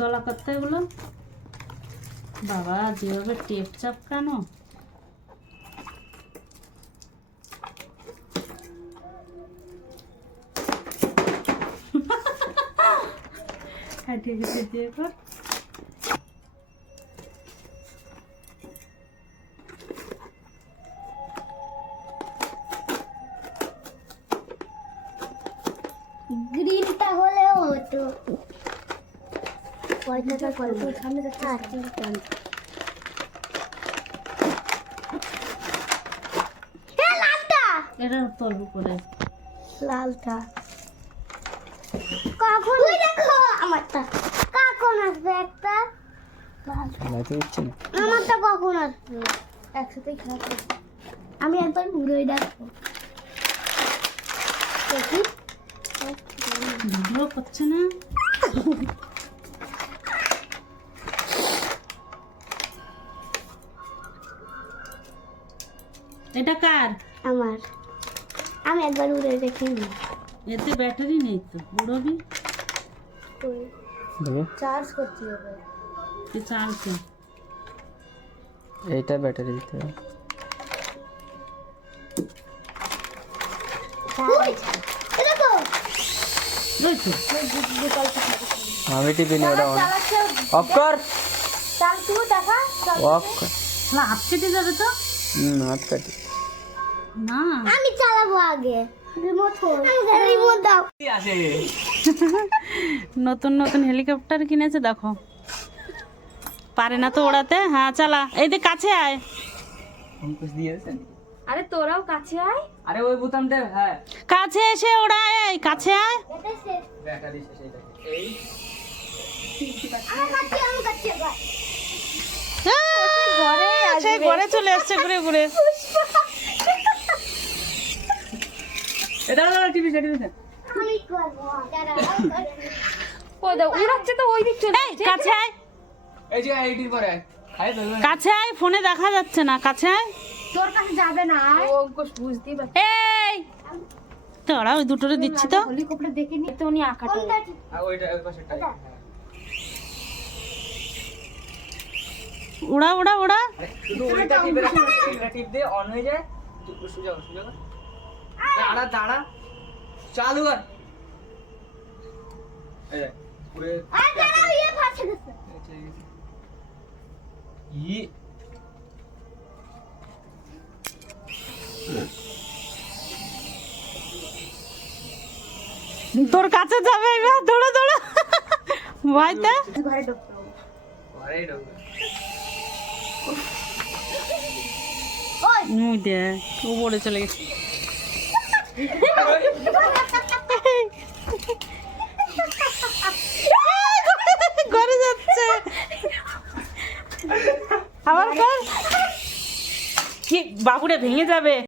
দলা করতে এগুলো বাবা যেভাবে টেপ চাপকানো। কাটিয়ে কেটে দিয়ে কর। গ্রিনটা হলেও হতো। পয়সাটা কত সামনে যাচ্ছে। লালটা এটা তলব করে লালটা কখন দেখো আমারটা কখন আসবে একটা খেলাতে হচ্ছে না। আমারটা কখন আসবে একসাথেই খেলা। আমি একবার ঘুরে দেখবো দেখি ভিডিও করছে না। এটা কার? আমার আমি একবার উড়ে দেখে নিই। এতে ব্যাটারি নেই তো বুড়োবি দেখো চার্জ করতে হবে। তুই চালছে এইটা ব্যাটারি দিতে হবে। দেখো ওই তো আমি টিপি নি ওটা অন অফ কর। চাল তুই দেখা অফ কর। না হাত কেটে যাবে তো। হাত কাটি। না আমি চালাবো আগে রিমোট রিমোট দাও। নতুন নতুন হেলিকপ্টার কিনেছে দেখো। পারে না তো ওড়াতে। হ্যাঁ চালা এই যে কাছে আয়। অঙ্কুশ দিয়েছেন। আরে তোরাও কাছে আয়। আরে ওই বোতামটা হ্যাঁ কাছে এসে ওড়ায় এই কাছে আয়। ব্যাটারি শেষ হয়ে গেছে। এই আমি কাছে এবার সেই ঘরে চলে আসছে ঘুরে ঘুরে। এটা টিভি টিভি আমি করবো দাঁড়া ও দাও উড়াচ্ছে তো ওই দিক চলে এই কাছে আয় এই যে এইটির পরে আয় তো কাছে আয় ফোনে দেখা যাচ্ছে না কাছে আয়। তোর কাছে যাবে না ও অঙ্কুশ বুঝতেই পারছি এই তোরা ওই দুটোরে দিচ্ছি তো। হেলিকপ্টার দেখে নি তো উনি আঁকাটা আর ওইটা ওই পাশেরটা উড়া উড়া উড়া। শুধু ওইটা টিপে রাখ এটা টিপ দিয়ে অন হয়ে যায় সুযোগ সুযোগ দাঁড়া দাঁড়া চালু কর এই দেখ পুরো আরে দাঁড়া ইয়ে ফাঁসে গেছে। ই তোর কাছে যাবে এবার দৌড়া দৌড়া ভয়তে। ঘরে ঢুকতে ঘরেই ঢোকে মুই দেখ উপরে চলে গেছে। ঘরে যাচ্ছে আবার কর। কি বাবুরে ভেঙে যাবে।